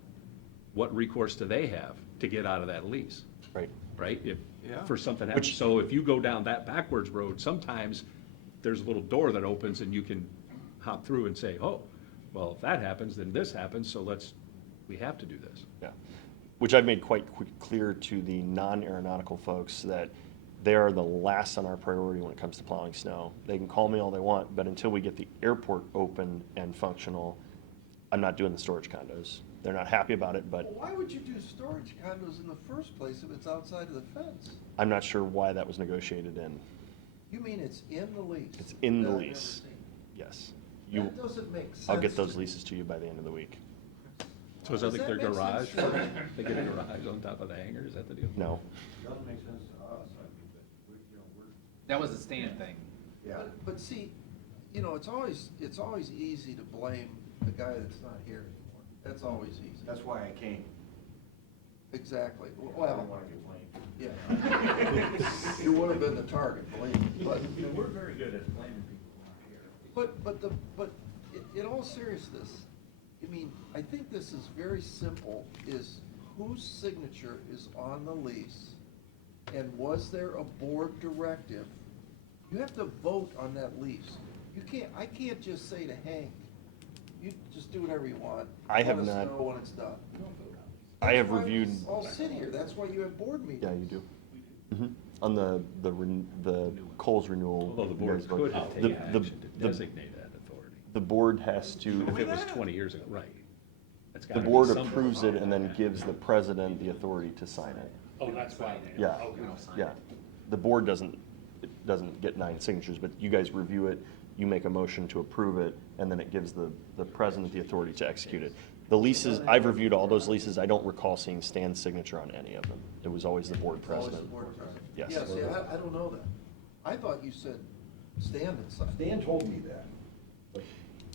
What recourse do they have to get out of that lease, Right. right? If, Yeah. for something happens. So if you go down that backwards road, sometimes there's a little door that opens and you can hop through and say, oh, well, if that happens, then this happens, so we have to do this. Yeah, which I've made quite clear to the non-aeronautical folks that they are the last on our priority when it comes to plowing snow. They can call me all they want, but until we get the airport open and functional, I'm not doing the storage condos. They're not happy about it, Well, but why would you do storage condos in the first place if it's outside of the fence? I'm not sure why that was negotiated in. You mean it's in the lease? It's in the That I've never lease. seen. Yes. That doesn't make sense. I'll get to those me. leases to you by the end of the week. So is that Does like that their make garage? sense to you? They get a garage on top of the hangar, is that the deal? No. Doesn't make sense to us, I mean, but we're. That was a Stan thing. Yeah. But see, it's always easy to blame the guy that's not here anymore. That's always easy. That's why I came. Exactly. I don't Well, wanna get blamed. yeah. You would have been the target, believe me, but. We're very good at blaming people who aren't here. But in all seriousness, I mean, I think this is very simple, is whose signature is on the lease? And was there a board directive? You have to vote on that lease. I can't just say to Hank, you just do whatever you want. I have Let us not- know when it's done. I have That's why we reviewed. all sit here, that's why you have board meetings. Yeah, you do. Mhm. On the Coles renewal. Although the you board guys vote- could have the- taken the- action to the- designate that authority. The board has to. If it was 20 years ago, right. That's The gotta be board something. approves it and then gives the president the authority to sign it. Oh, that's why. Yeah, Okay. yeah. The board doesn't get 9 signatures, but you guys review it, you make a motion to approve it, and then it gives the president the authority to execute it. The leases, I've reviewed all those leases, I don't recall seeing Stan's signature on any of them. It was always the board It's always the president. board president. Yes. Yeah, see, I don't know that. I thought you said Stan had signed. Stan told me that. But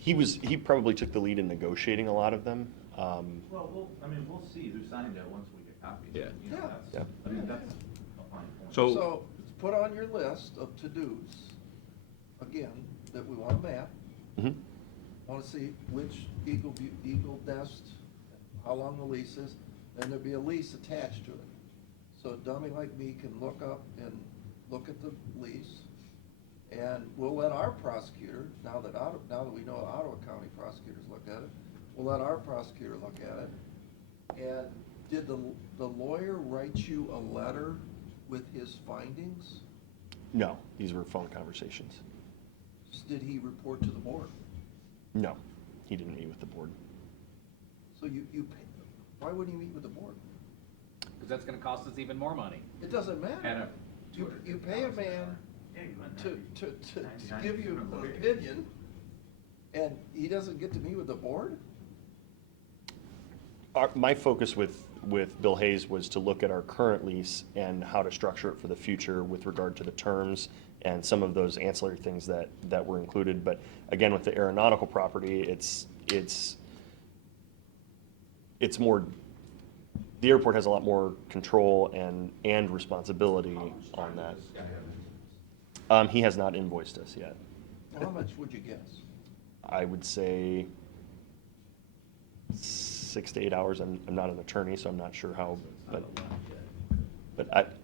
He probably took the lead in negotiating a lot of them. Well, we'll see who signed it once we get copies. Yeah. You know, Yeah. that's- Yeah. I mean, that's a fine point. So- Put on your list of to-dos, again, that we want to map, Mhm. want to see which Eagle Nest, how long the lease is, and there'll be a lease attached to it. So a dummy like me can look up and look at the lease, and we'll let our prosecutor, now that we know Ottawa County prosecutors looked at it, we'll let our prosecutor look at it. And did the lawyer write you a letter with his findings? No, these were phone conversations. Did he report to the board? No, he didn't meet with the board. So why wouldn't you meet with the board? Because that's gonna cost us even more money. It doesn't At matter. a You pay a man Yeah, you went to 99% give you an opinion, and he doesn't get to meet with the board? My focus with Bill Hayes was to look at our current lease and how to structure it for the future with regard to the terms and some of those ancillary things that were included. But again, with the aeronautical property, it's more, the airport has a lot more control and responsibility on that. this guy have He has not invoiced us yet. How much would you guess? I would say 6 to 8 hours. I'm not an attorney, so I'm not sure how, but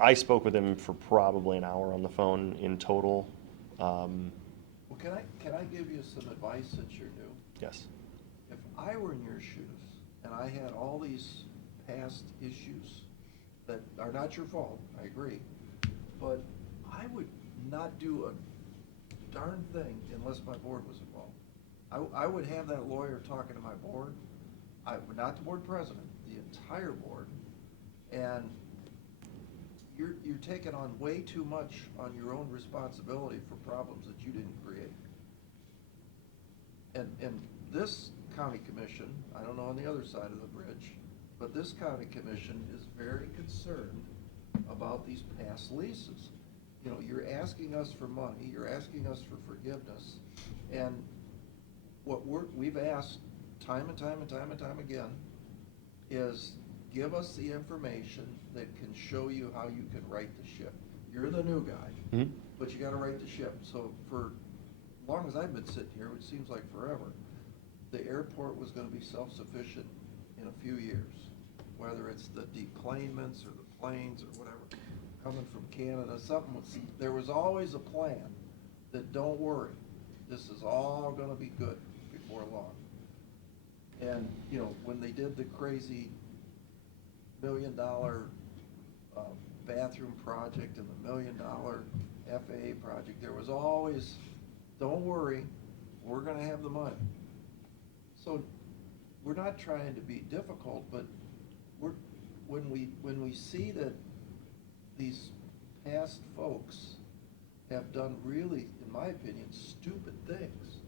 I spoke with him for probably an hour on the phone in total. Well, can I give you some advice since you're new? Yes. If I were in your shoes and I had all these past issues that are not your fault, I agree, but I would not do a darn thing unless my board was involved. I would have that lawyer talking to my board, not the board president, the entire board, and you're taking on way too much on your own responsibility for problems that you didn't create. And this county commission, I don't know on the other side of the bridge, but this county commission is very concerned about these past leases. You know, you're asking us for money, you're asking us for forgiveness, and what we've asked time and time and time and time again is give us the information that can show you how you can right the ship. You're the new guy, but you gotta right the ship. So for as long as I've been sitting here, which seems like forever, the airport was gonna be self-sufficient in a few years. Whether it's the deplanements or the planes or whatever, coming from Canada, there was always a plan that, don't worry, this is all gonna be good before long. And, you know, when they did the crazy $1 million bathroom project and the $1 million FAA project, there was always, don't worry, we're gonna have the money. So we're not trying to be difficult, but when we see that these past folks have done really, in my opinion, stupid things,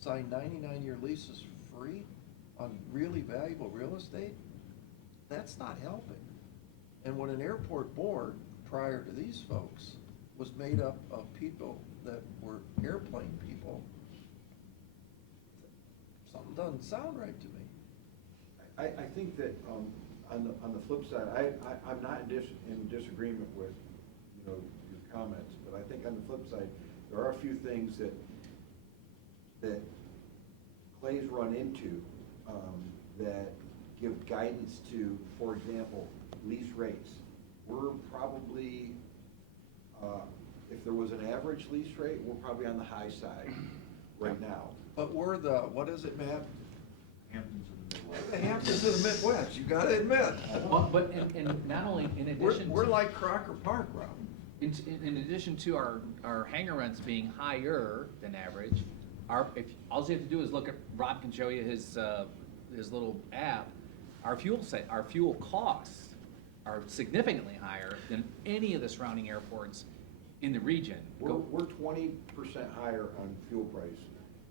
sign 99-year leases for free on really valuable real estate, that's not helping. And when an airport board, prior to these folks, was made up of people that were airplane people, something doesn't sound right to me. I think that, on the flip side, I'm not in disagreement with, you know, your comments, but I think on the flip side, there are a few things that Clay's run into, that give guidance to, for example, lease rates. We're probably, if there was an average lease rate, we're probably on the high side right now. But we're the, what is it, Matt? Hamptons in the Midwest. The Hamptons of the Midwest, you gotta admit. Well, but and not only, in addition. We're like Crocker Park, Rob. In addition to our hangar rents being higher than average, all you have to do is look at, Rob can show you his little app, our fuel costs are significantly higher than any of the surrounding airports in the region. We're 20% higher on fuel price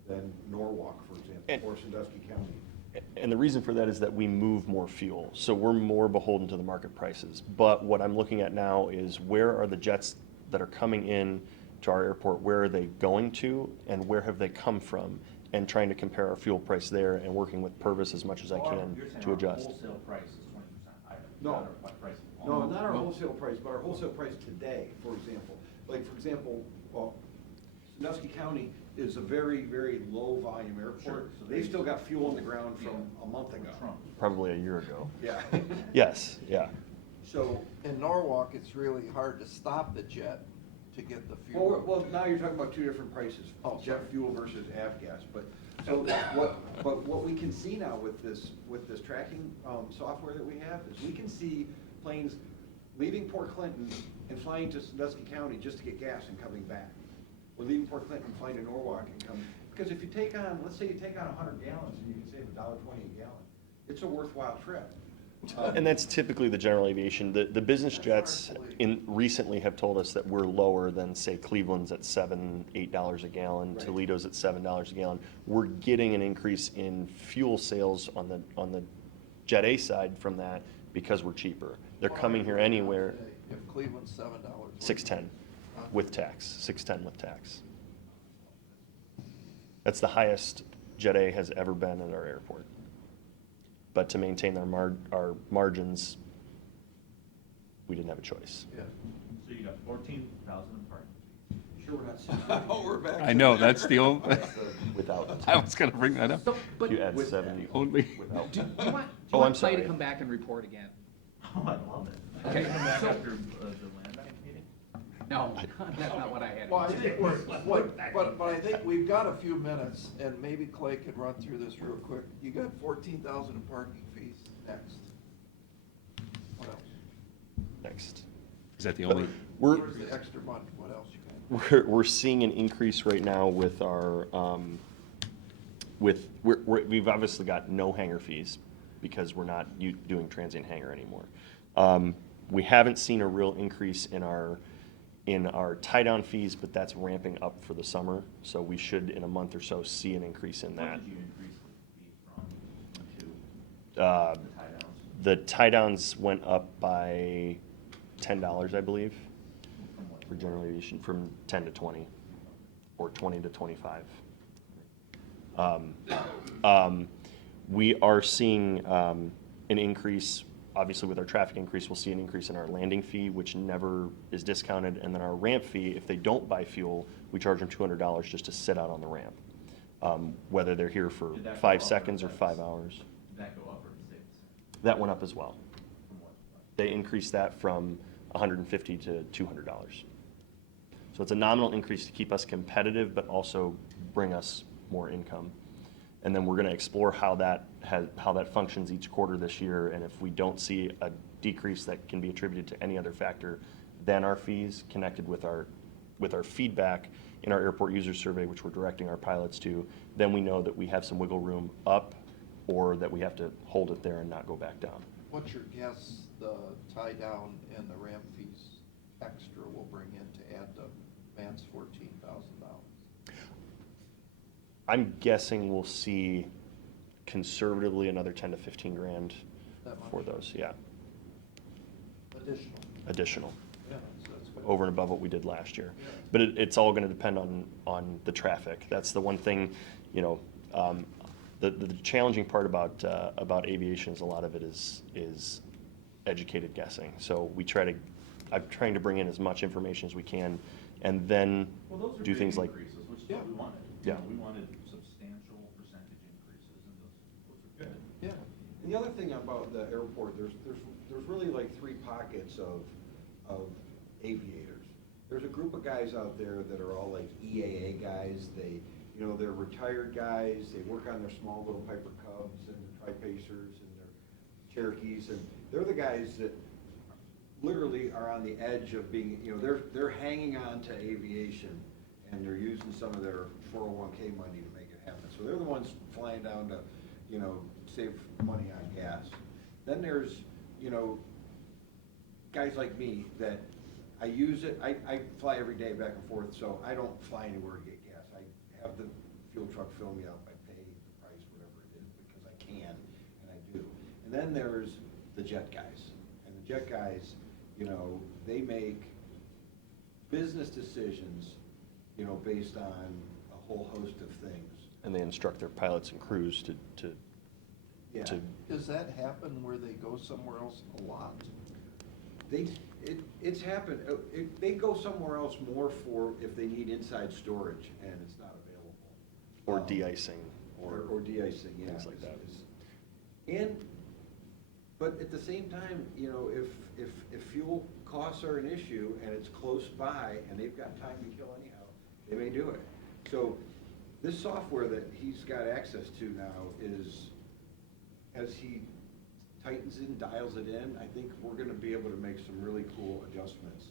than Norwalk, for example, or Sandusky County. And the reason for that is that we move more fuel, so we're more beholden to the market prices. But what I'm looking at now is where are the jets that are coming in to our airport, where are they going to, and where have they come from? And trying to compare our fuel price there and working with Purvis as much as I can You're saying to our adjust. wholesale price is 20% higher? No. Not our price. No, not our wholesale price, but our wholesale price today, for example. Like, for example, well, Sandusky County is a very, very low volume airport. Sure. So They've they- still got fuel on the ground from a month ago. Trump. Probably a year ago. Yeah. Yes, yeah. So, In Norwalk, it's really hard to stop the jet to get the fuel. well, now you're talking about two different prices, Oh, jet sorry. fuel versus avgas. But so what we can see now with this tracking software that we have is we can see planes leaving Port Clinton and flying to Sandusky County just to get gas and coming back. Or leaving Port Clinton and flying to Norwalk and coming. Because if you take on, let's say you take on 100 gallons and you can save $1.20 a gallon, it's a worthwhile trip. And that's typically the general aviation. The business jets recently have told us that we're lower than, say, Cleveland's at $7, $8 a gallon, Right. Toledo's at $7 a gallon. We're getting an increase in fuel sales on the Jet A side from that because we're cheaper. They're coming here anywhere, If Cleveland's $7. $6.10 with tax, $6.10 with tax. That's the highest Jet A has ever been at our airport. But to maintain our margins, we didn't have a choice. Yeah. So you got 14,000 in parking fees. Sure we're not. Oh, we're back. I know, that's the only, Without, I was gonna bring that up. So, but, if you add 70. Only. Without. do you want, Oh, I'm Clay sorry. to come back and report again? Oh, I love it. Okay, Come back so- after the land bank meeting? No, that's not what I had. Well, I think but I think we've got a few minutes, and maybe Clay could run through this real quick. You got 14,000 in parking fees next. What else? Next. Is that the only? Where's the extra money? What else you got? We're seeing an increase right now with our, we've obviously got no hanger fees because we're not doing transient hanger anymore. We haven't seen a real increase in our tie-down fees, but that's ramping up for the summer. So we should, in a month or so, see an increase in that. What did you increase the fee from to Uh, the tie downs? The tie-downs went up by $10, I believe, From what? for general aviation, from 10 to 20, or 20 to 25. We are seeing an increase, obviously with our traffic increase, we'll see an increase in our landing fee, which never is discounted, and then our ramp fee, if they don't buy fuel, we charge them $200 just to sit out on the ramp, whether they're here for Did that go 5 up or seconds or that's- 5 hours. Did that go up or stay the same? That went up as well. From what? They increased that from $150 to $200. So it's a nominal increase to keep us competitive, but also bring us more income. And then we're going to explore how that functions each quarter this year. And if we don't see a decrease that can be attributed to any other factor than our fees, connected with our feedback in our airport user survey, which we're directing our pilots to, then we know that we have some wiggle room up, or that we have to hold it there and not go back down. What's your guess the tie down and the ramp fees extra will bring in to add to Vance $14,000? I'm guessing we'll see conservatively another 10 to 15 grand That much? for those, yeah, Additional? additional, Yeah, that's good. over and above what we did last year. Yeah. But it's all gonna depend on the traffic. That's the one thing, you know, the challenging part about aviation is a lot of it is educated guessing. So I'm trying to bring in as much information as we can, and then Well, those are do big things like, increases, which is Yeah. what we wanted. Yeah. You know, we wanted substantial percentage increases, and those are good. Yeah. And the other thing about the airport, there's really like three pockets of aviators. There's a group of guys out there that are all like EAA guys. They're retired guys. They work on their small little Piper Cubs and their Tri-Pacers and their Cherokees, and they're the guys that literally are on the edge of being, they're hanging on to aviation, and they're using some of their 401k money to make it happen. So they're the ones flying down to, save money on gas. Then there's, guys like me that I use it, I fly every day back and forth, so I don't fly anywhere to get gas. I have the fuel truck fill me up, I pay the price, whatever it is, because I can, and I do. And then there's the jet guys. And the jet guys, they make business decisions, based on a whole host of things. and they instruct their pilots and crews to Yeah. Does that happen where they go somewhere else a lot? It's happened, they go somewhere else more for if they need inside storage and it's not available. or de-icing, Or de-icing, yeah. things like that. But at the same time, if fuel costs are an issue and it's close by and they've got time to kill anyhow, they may do it. So this software that he's got access to now is, as he tightens it and dials it in, I think we're gonna be able to make some really cool adjustments,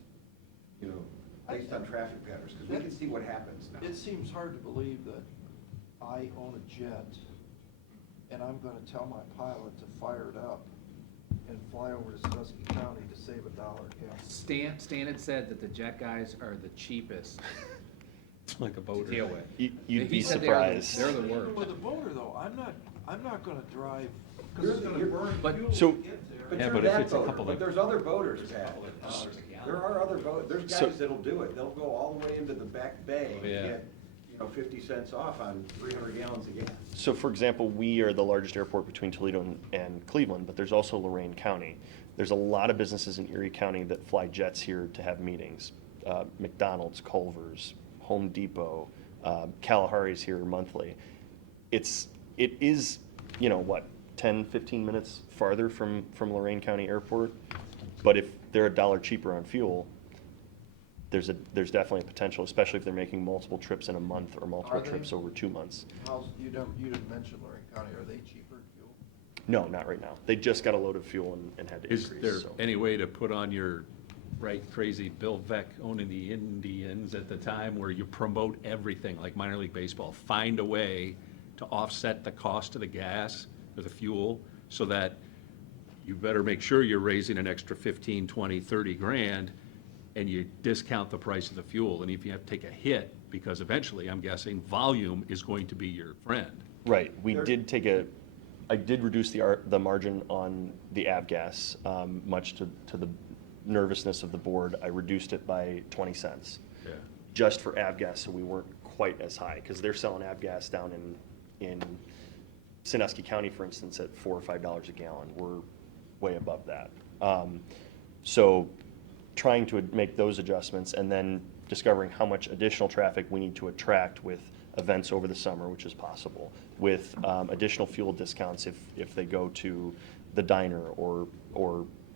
based on traffic patterns, because we can see what happens now. It seems hard to believe that I own a jet, and I'm gonna tell my pilot to fire it up and fly over to Susky County to save $1 gas. Stan had said that the jet guys are the cheapest It's like a to boater. deal with. You'd He be said surprised. They're the worst. With a boater though, I'm not gonna drive, You're- cause it's gonna you're- burn but- fuel So- to get there. But Yeah, you're but if that it's a boater, couple but of- there's other boaters, Pat. There are other there's So- guys that'll do it. They'll go all the way into the back bay Oh, and yeah. get, 50 cents off on 300 gallons of gas. So for example, we are the largest airport between Toledo and Cleveland, but there's also Lorain County. There's a lot of businesses in Erie County that fly jets here to have meetings. McDonald's, Culver's, Home Depot, Kalahari's here monthly. It is, you know, what, 10, 15 minutes farther from Lorain County Airport? But if they're $1 cheaper on fuel, there's definitely a potential, especially if they're making multiple trips in a month or multiple Are they? trips over 2 months. You didn't mention Lorraine County, are they cheaper fuel? No, not right now. They just got a load of fuel and had to Is increase, there so. any way to put on your right crazy Bill Veeck owning the Indians at the time where you promote everything like minor league baseball? Find a way to offset the cost of the gas or the fuel so that you better make sure you're raising an extra 15, 20, 30 grand and you discount the price of the fuel. And if you have to take a hit, because eventually, I'm guessing, volume is going to be your friend. Right, I did reduce the margin on the avgas, much to the nervousness of the board. I reduced it by 20 cents. Yeah. Just for avgas, so we weren't quite as high, because they're selling avgas down in Sandusky County, for instance, at $4 or $5 a gallon. We're way above that. So trying to make those adjustments and then discovering how much additional traffic we need to attract with events over the summer, which is possible, with additional fuel discounts if they go to the diner or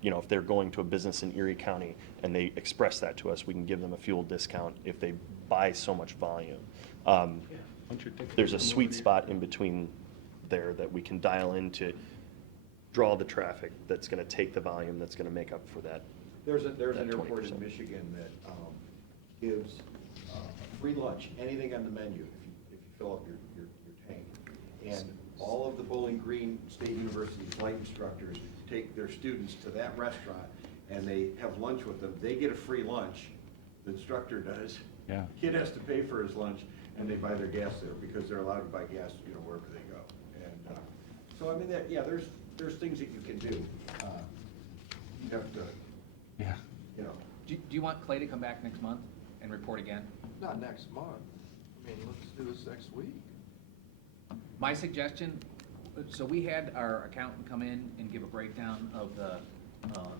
you know, if they're going to a business in Erie County and they express that to us, we can give them a fuel discount if they buy so much volume. There's a sweet spot in between there that we can dial in to draw the traffic that's gonna take the volume that's gonna make up for that. There's an that airport 20%. in Michigan that gives free lunch, anything on the menu, if you fill up your tank. And all of the Bowling Green State University flight instructors take their students to that restaurant, and they have lunch with them. They get a free lunch, the instructor does. Yeah. Kid has to pay for his lunch, and they buy their gas there, because they're allowed to buy gas, you know, wherever they go. And so, I mean, there's things that you can do. You have to, Yeah. you know. Do you want Clay to come back next month and report again? Not next month. I mean, let's do this next week. My suggestion, so we had our accountant come in and give a breakdown of the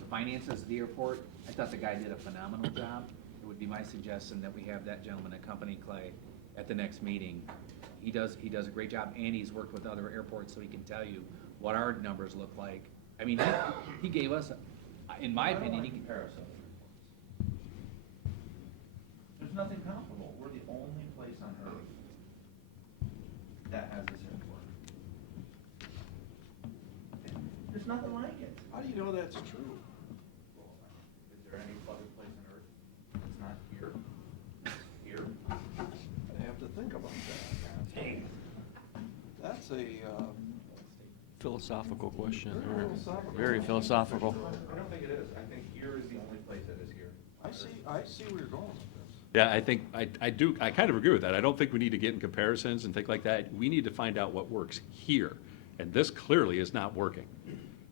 finances of the airport. I thought the guy did a phenomenal job. It would be my suggestion that we have that gentleman accompany Clay at the next meeting. He does a great job, and he's worked with other airports, so he can tell you what our numbers look like. I mean, he gave us, in my opinion, he Comparison. There's nothing comparable. We're the only place on earth that has this airport. There's nothing like it. How do you know that's true? Is there any other place on earth that's not here? Here? I have to think about that. That's a, Philosophical question. Very philosophical. Very philosophical. I don't think it is. I think here is the only place that is here. I see where you're going with this. Yeah, I think, I kind of agree with that. I don't think we need to get in comparisons and think like that. We need to find out what works here. And this clearly is not working.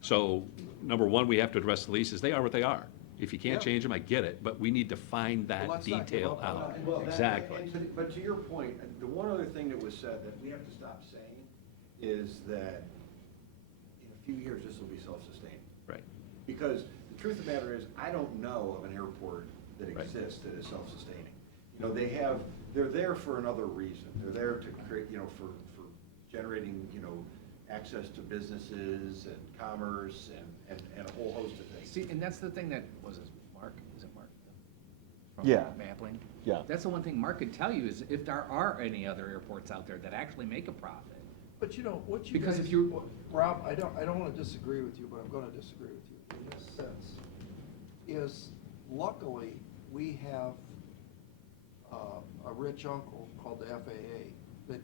So, number one, we have to address the leases. They are what they are. If you can't Yep. change them, I get it, but we need to find Well, that let's not give detail up on out. that. Well, that- Exactly. But to your point, the one other thing that was said that we have to stop saying is that in a few years, this will be self-sustaining. Right. Because the truth of the matter is, I don't know of an airport that Right. exists that is self-sustaining. You know, they're there for another reason. They're there to create, you know, for generating, you know, access to businesses and commerce and a whole host of things. See, and that's the thing that, was it Mark? Is it Mark? From Yeah. Mapling? Yeah. That's the one thing Mark could tell you is if there are any other airports out there that actually make a profit. But you know, what you Because guys, if you- Rob, I don't want to disagree with you, but I'm going to disagree with you in this sense. Is luckily, we have a rich uncle called the FAA that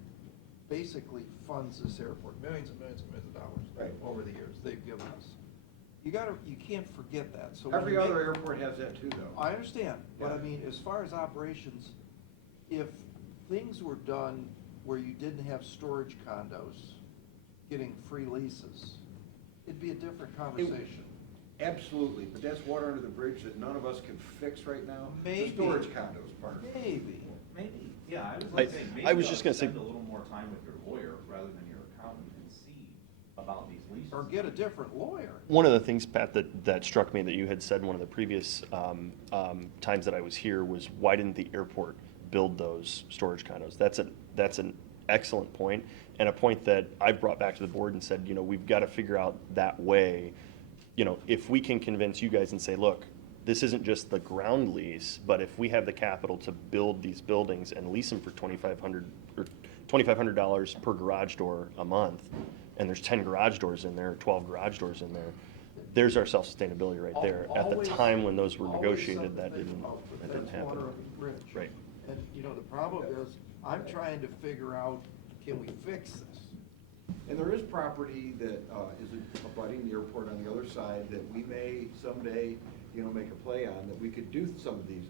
basically funds this airport, millions and millions and millions of dollars Right. over the years they've given us. You can't forget that. So when Every you make- other airport has that too, though. I understand, but I Yeah. mean, as far as operations, if things were done where you didn't have storage condos getting free leases, it'd be a different conversation. Absolutely, but that's water under the bridge that none of us can fix right now. Maybe. The storage condos part. Maybe. Maybe, yeah, I was I- saying, maybe I was you just ought gonna to say- spend a little more time with your lawyer rather than your accountant and see about these leases. Or get a different lawyer. One of the things, Pat, that struck me that you had said in one of the previous times that I was here was, why didn't the airport build those storage condos. That's an excellent point, and a point that I've brought back to the board and said, you know, we've got to figure out that way. You know, if we can convince you guys and say, look, this isn't just the ground lease, but if we have the capital to build these buildings and lease them for $2,500 per garage door a month, and there's 10 garage doors in there, 12 garage doors in there, there's our self-sustainability right there. At the Always- time when those were always negotiated, something that to think didn't about, but happen. that's water under the bridge. Right. And, you know, the problem is, I'm trying to figure out, can we fix this? And there is property that is abutting the airport on the other side that we may someday, you know, make a play on, that we could do some of these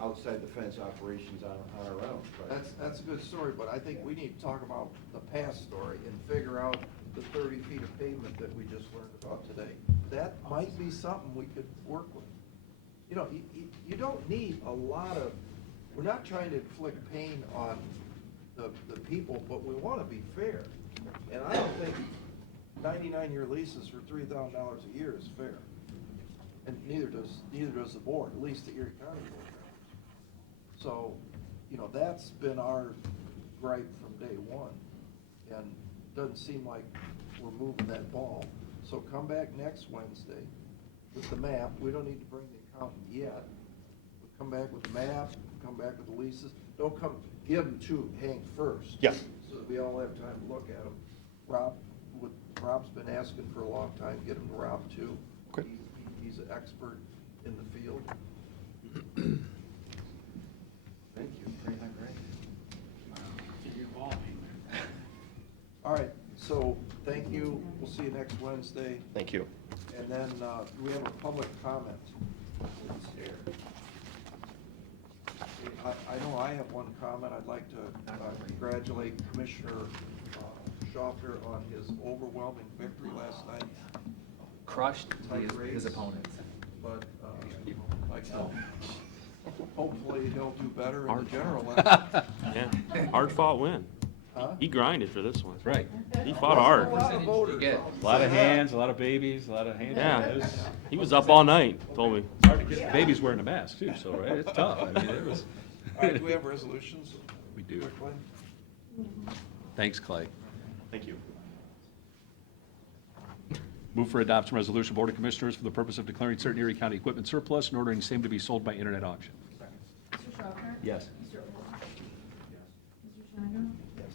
outside the fence operations on our own. But That's a good story, but I think we need to talk about the past story and figure out the 30 feet of pavement that we just learned about today. That might be something we could work with. You know, you don't need a lot of, we're not trying to inflict pain on the people, but we want to be fair. And I don't think 99-year leases for $3,000 a year is fair. And neither does the board, at least the Erie County Board. So, you know, that's been our gripe from day one. And it doesn't seem like we're moving that ball. So come back next Wednesday with the map. We don't need to bring the accountant yet. We'll come back with the map, come back with the leases. Don't come, give them to Hank first. Yeah. So that we all have time to look at them. Rob's been asking for a long time, get him to Rob too. Okay. He's an expert in the field. thank you. All right, so thank you. We'll see you next Wednesday. Thank you. And then we have a public comment. I know I have one comment. I'd like to congratulate Commissioner Schoffer on his overwhelming victory last night. Crushed Tight his race. opponents. But hopefully he'll do better in the general election. Yeah, hard fought win. Huh? He grinded for this one. That's right. He fought hard. A lot of voters. You get A lot of hands, a lot of babies, a lot of hands. Yeah, he was up all night, told me. It's hard to get babies wearing a mask too, so, right, it's tough. I mean, it was. All right, do we have resolutions? We do. Quickly? Thanks, Clay. Thank you. Move for adoption resolution, Board of Commissioners, for the purpose of declaring certain Erie County equipment surplus and ordering same to be sold by internet auction. Mr. Schaffner? Yes. Mr. Olson? Mr. Shenango? Yes.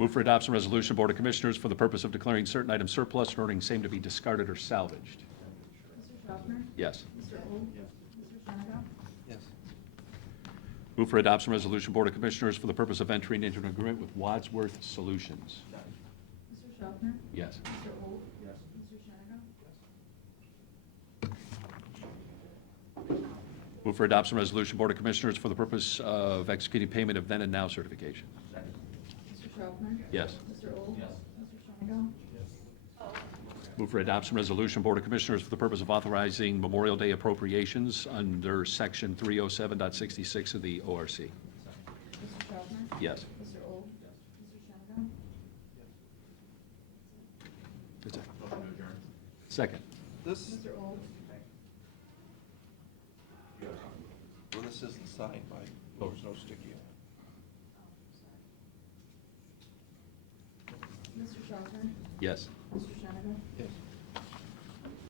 Move for adoption resolution, Board of Commissioners, for the purpose of declaring certain items surplus and ordering same to be discarded or salvaged. Mr. Schaffner? Yes. Mr. Olson? Mr. Shenango? Yes. Move for adoption resolution, Board of Commissioners, for the purpose of entering into an agreement with Wadsworth Solutions. Mr. Schaffner? Yes. Mr. Olson? Yes. Mr. Shenango? Move for adoption resolution, Board of Commissioners, for the purpose of executing payment of then and now certification. Mr. Schaffner? Yes. Mr. Olson? Yes. Mr. Shenango? Move for adoption resolution, Board of Commissioners, for the purpose of authorizing Memorial Day appropriations under Section 307.66 of the ORC. Mr. Schaffner? Yes. Mr. Olson? Yes. Mr. Shenango? That's it. Second. This, Mr. Olson? well, this isn't signed by, there's no sticky on it. Mr. Schaffner? Yes. Mr. Shenango? Yes.